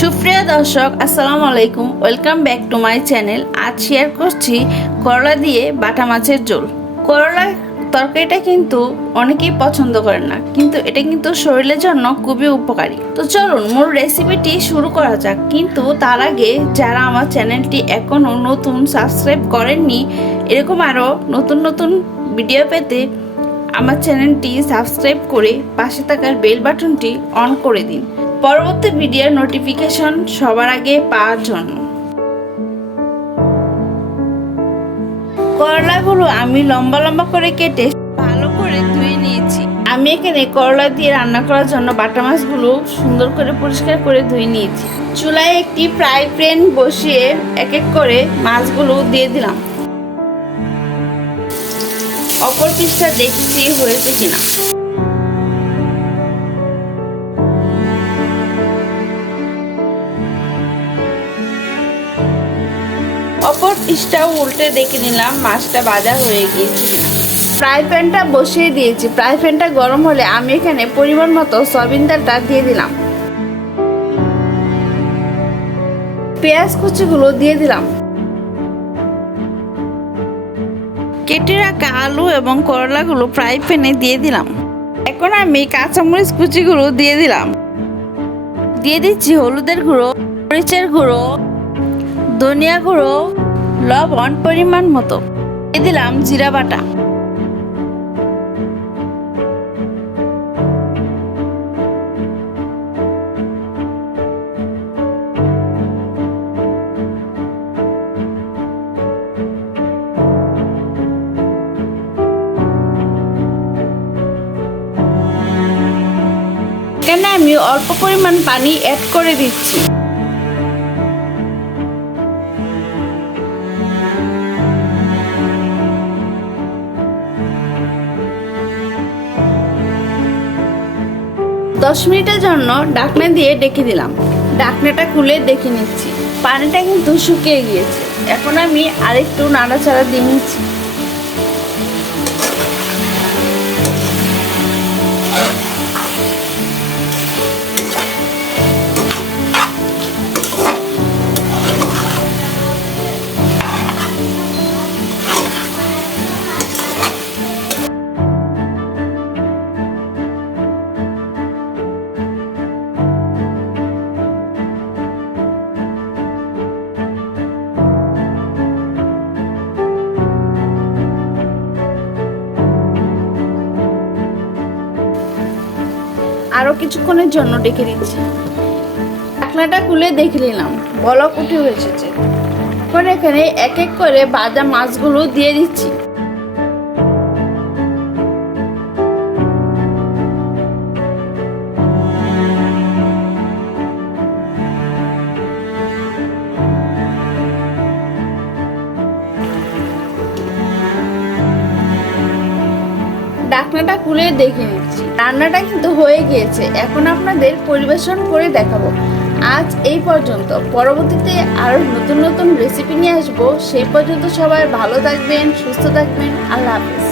সুপ্রিয় দর্শক, আসসালামু আলাইকুম। Welcome back to my channel আজ শেয়ার করছি করলা দিয়ে বাটা মাছের ঝোল। করলা তরকারিটা কিন্তু অনেকেই পছন্দ করেন না, কিন্তু এটা কিন্তু শরীরের জন্য খুবই উপকারী। তো চলুন, মূল রেসিপিটি শুরু করা যাক। কিন্তু তার আগে যারা আমার চ্যানেলটি এখনও নতুন সাবস্ক্রাইব করেননি, এরকম আরও নতুন নতুন ভিডিও পেতে আমার চ্যানেলটি সাবস্ক্রাইব করে পাশে থাকার বেল বাটনটি অন করে দিন। পরবর্তী ভিডিওর নোটিফিকেশন সবার আগে পাওয়ার জন্য। করলাগুলো আমি লম্বা লম্বা করে কেটে ভালো করে ধুয়ে নিয়েছি। আমি এখানে করলা দিয়ে রান্না করার জন্য বাটা মাছগুলো সুন্দর করে পরিষ্কার করে ধুয়ে নিয়েছি। চুলায় একটি ফ্রাই প্যান বসিয়ে এক এক করে মাছগুলো দিয়ে দিলাম। অপর পিসটা দেখছি হয়েছে কিনা। অপর পিসটাও উল্টে দেখে নিলাম, মাছটা ভাজা হয়ে গিয়েছে। কিনা ফ্রাই প্যানটা বসিয়ে দিয়েছি। ফ্রাই প্যানটা গরম হলে আমি এখানে পরিমাণ মতো সয়াবিন তেলটা দিয়ে দিলাম। পেঁয়াজ কুচিগুলো দিয়ে দিলাম। কেটে রাখা আলু এবং করলাগুলো ফ্রাই প্যানে দিয়ে দিলাম। এখন আমি কাঁচামরিচ কুচিগুলো দিয়ে দিলাম। দিয়ে দিচ্ছি হলুদের গুঁড়ো, মরিচের গুঁড়ো। ধনিয়া গুঁড়ো, লবণ পরিমাণ মতো। দিয়ে দিলাম জিরা বাটা। এখানে আমি অল্প পরিমাণ পানি অ্যাড করে দিচ্ছি। দশ মিনিটের জন্য ডাকনা দিয়ে ডেকে দিলাম। ডাকনাটা খুলে দেখে নিচ্ছি। পানিটা কিন্তু শুকিয়ে গিয়েছে। এখন আমি আরেকটু নাড়াচাড়া দিয়ে নিচ্ছি। আরও কিছুক্ষণের জন্য ডেকে দিচ্ছি ঢাকনাটা খুলে দেখে নিলাম, বলক উঠে এসেছে। এখন এখানে এক এক করে বাদা মাছগুলো দিয়ে দিচ্ছি। ডাকনাটা খুলে দেখে নিচ্ছি। রান্নাটা কিন্তু হয়ে গিয়েছে। এখন আপনাদের পরিবেশন করে দেখাবো। আজ এই পর্যন্ত। পরবর্তীতে আরও নতুন নতুন রেসিপি নিয়ে আসব। সেই পর্যন্ত সবাই ভালো থাকবেন, সুস্থ থাকবেন। আল্লাহ হাফিজ।